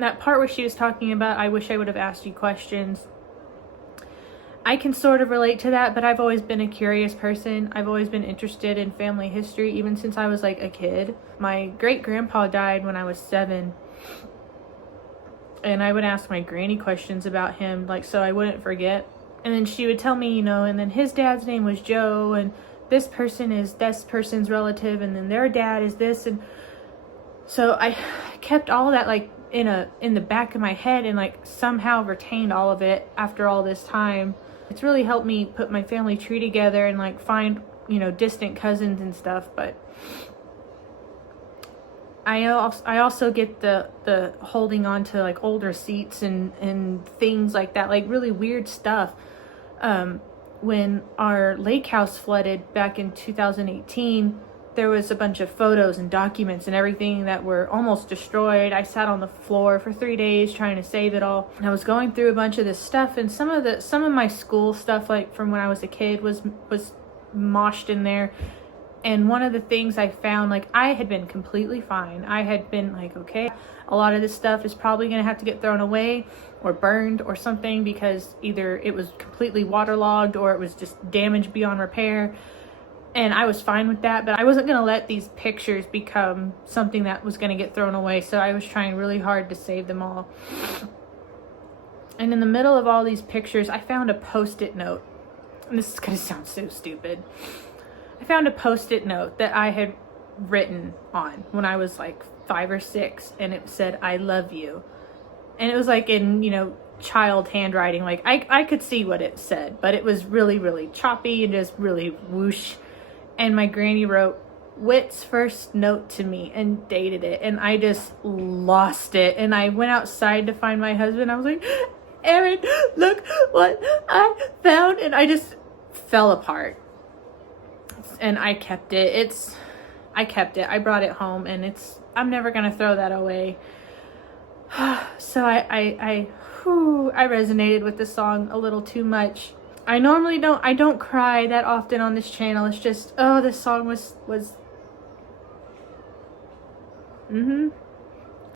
that part where she was talking about, I wish I would have asked you questions. I can sort of relate to that, but I've always been a curious person. I've always been interested in family history, even since I was like a kid. My great-grandpa died when I was 7. And I would ask my granny questions about him, like, so I wouldn't forget. And then she would tell me, you know, and then his dad's name was Joe, and this person is this person's relative, and then their dad is this. And so I kept all that like in the back of my head, and like somehow retained all of it after all this time. It's really helped me put my family tree together and like find, you know, distant cousins and stuff. But I also get the holding on to like old receipts and things like that, like really weird stuff. When our lake house flooded back in 2018, there was a bunch of photos and documents and everything that were almost destroyed. I sat on the floor for 3 days trying to save it all. And I was going through a bunch of this stuff, and some of my school stuff, like from when I was a kid, was moshed in there. And one of the things I found, like, I had been completely fine. I had been like, okay, a lot of this stuff is probably going to have to get thrown away or burned or something, because either it was completely waterlogged or it was just damaged beyond repair. And I was fine with that, but I wasn't going to let these pictures become something that was going to get thrown away. So I was trying really hard to save them all. And in the middle of all these pictures, I found a Post-it note. And this is going to sound so stupid. I found a Post-it note that I had written on when I was like 5 or 6, and it said, "I love you." And it was like in, you know, child handwriting. Like I could see what it said, but it was really, really choppy and just really whoosh. And my granny wrote Whit's first note to me and dated it, and I just lost it. And I went outside to find my husband. I was like, "Aaron, look what I found." And I just fell apart. And I kept it. I kept it. I brought it home, and I'm never gonna throw that away. So I resonated with the song a little too much. I normally don't cry that often on this channel. It's just, oh, this song was